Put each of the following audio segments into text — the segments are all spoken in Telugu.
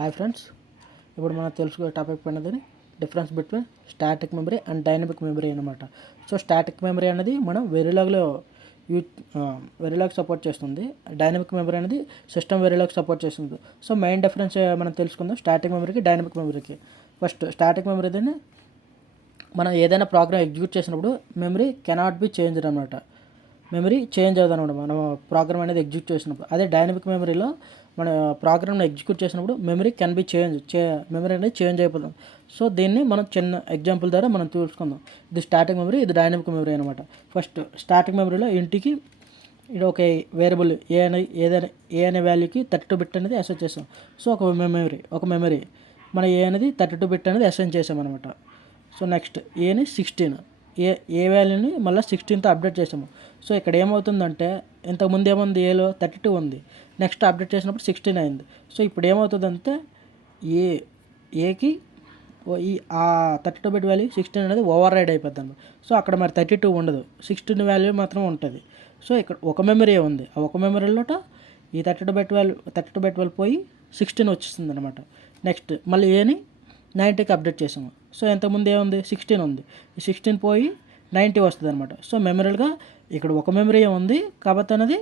హాయ్ ఫ్రెండ్స్, ఇప్పుడు మనం తెలుసుకో టాపిక్ పైనది difference between static memory and dynamic memory అనమాట. సో స్టాటిక్ మెమరీ అనేది మనం వెరీలాగ్ సపోర్ట్ చేస్తుంది. డైనమిక్ మెమరీ అనేది సిస్టమ్ వెరీలాగ్ సపోర్ట్ చేస్తుంది. సో మెయిన్ డిఫరెన్స్ మనం తెలుసుకుందాం స్టాటిక్ మెమరీకి డైనమిక్ మెమరీకి. ఫస్ట్ స్టాటిక్ మెమరీ అనేది మనం ఏదైనా ప్రోగ్రామ్ ఎగ్జిక్యూట్ చేసినప్పుడు మెమరీ కెనాట్ బి చేంజ్డ్ అనమాట. మెమరీ చేంజ్ అవుతుంది అనమాట మనం ప్రోగ్రామ్ అనేది ఎగ్జిక్యూట్ చేసినప్పుడు. అదే డైనమిక్ మెమరీలో మన ప్రోగ్రామ్ని ఎగ్జిక్యూట్ చేసినప్పుడు మెమరీ కెన్ బి మెమరీ అనేది చేంజ్ అయిపోతుంది. సో దీన్ని మనం చిన్న ఎగ్జాంపుల్ ద్వారా మనం చూసుకుందాం. ఇది స్టాటిక్ మెమరీ, ఇది డైనమిక్ మెమరీ అనమాట. ఫస్ట్ స్టాటిక్ మెమరీలో ఇంటికి ఇది ఒక వేరియబుల్ ఏ అనే వాల్యూకి 32 బిట్ అనేది అసైన్ చేస్తాం. సో ఒక మెమరీ మన ఏ అనేది 32 బిట్ అనేది అసైన్ చేసామన్నమాట. సో నెక్స్ట్ ఏని 16 ఏ వాల్యూని మళ్ళీ 16తో అప్డేట్ చేసాము. సో ఇక్కడ ఏమవుతుందంటే ఇంతకుముందు ఏముంది, ఏలో 32 ఉంది, నెక్స్ట్ అప్డేట్ చేసినప్పుడు 16 అయింది. సో ఇప్పుడు ఏమవుతుందంటే ఏకి ఆ 32 బిట్ వాల్యూ 16 అనేది ఓవర్ రైడ్ అయిపోద్ది అనమాట. సో అక్కడ మరి 32 ఉండదు, 16 వాల్యూ మాత్రం ఉంటుంది. సో ఇక్కడ ఒక మెమరీ ఉంది, ఆ ఒక మెమరీలో ఈ 32 బిట్ వాల్యూ పోయి 16 వచ్చేస్తుంది అనమాట. నెక్స్ట్ మళ్ళీ ఏని 90కి అప్డేట్ చేసాము. సో ఎంతకుముందు ఏముంది, 16 ఉంది, ఈ 16 పోయి 90 వస్తుంది అనమాట. సో మెమరీగా ఇక్కడ ఒక మెమరీ ఉంది కాబట్టి అనేది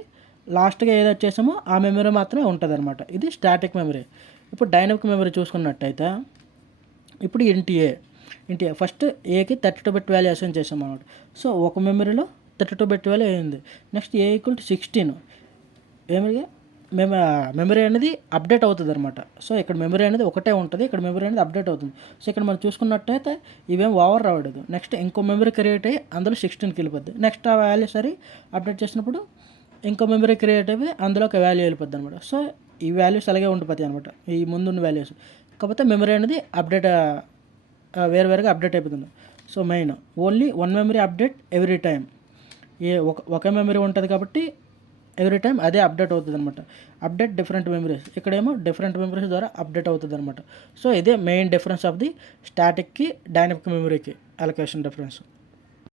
లాస్ట్గా ఏదైతే చేసామో ఆ మెమరీ మాత్రమే ఉంటుంది అనమాట. ఇది స్టాటిక్ మెమరీ. ఇప్పుడు డైనమిక్ మెమరీ చూసుకున్నట్టయితే ఇప్పుడు ఇంటి ఏ ఫస్ట్ ఏకి 32 బిట్ వాల్యూ అసైన్ చేసాం అనమాట. సో ఒక మెమరీలో 32 బిట్ వాల్యూ అయింది. Next A equal to 16 memory అనేది అప్డేట్ అవుతుంది అనమాట. సో ఇక్కడ మెమరీ అనేది ఒకటే ఉంటుంది, ఇక్కడ మెమరీ అనేది అప్డేట్ అవుతుంది. సో ఇక్కడ మనం చూసుకున్నట్టయితే ఇవేం ఓవర్ రావడదు. నెక్స్ట్ ఇంకో మెమరీ క్రియేట్ అయ్యి అందులో 16కి వెళ్ళిపోద్ది. నెక్స్ట్ ఆ వాల్యూ సరి అప్డేట్ చేసినప్పుడు ఇంకో మెమరీ క్రియేట్ అయిపోయి అందులో ఒక వాల్యూ వెళ్ళిపోద్ది అనమాట. సో ఈ వాల్యూస్ అలాగే ఉండిపోతాయి అనమాట, ఈ ముందున్న వాల్యూస్. కాకపోతే మెమరీ అనేది వేరువేరుగా అప్డేట్ అయిపోతుంది. So main only one memory update every time. ఒక మెమరీ ఉంటుంది కాబట్టి ఎవ్రీ టైం అదే అప్డేట్ అవుతుంది అనమాట. అప్డేట్ డిఫరెంట్ మెమరీస్, ఇక్కడేమో డిఫరెంట్ మెమరీస్ ద్వారా అప్డేట్ అవుతుంది అనమాట. సో ఇదే మెయిన్ డిఫరెన్స్ ఆఫ్ ది స్టాటిక్కి డైనమిక్ మెమరీకి అలొకేషన్ డిఫరెన్స్.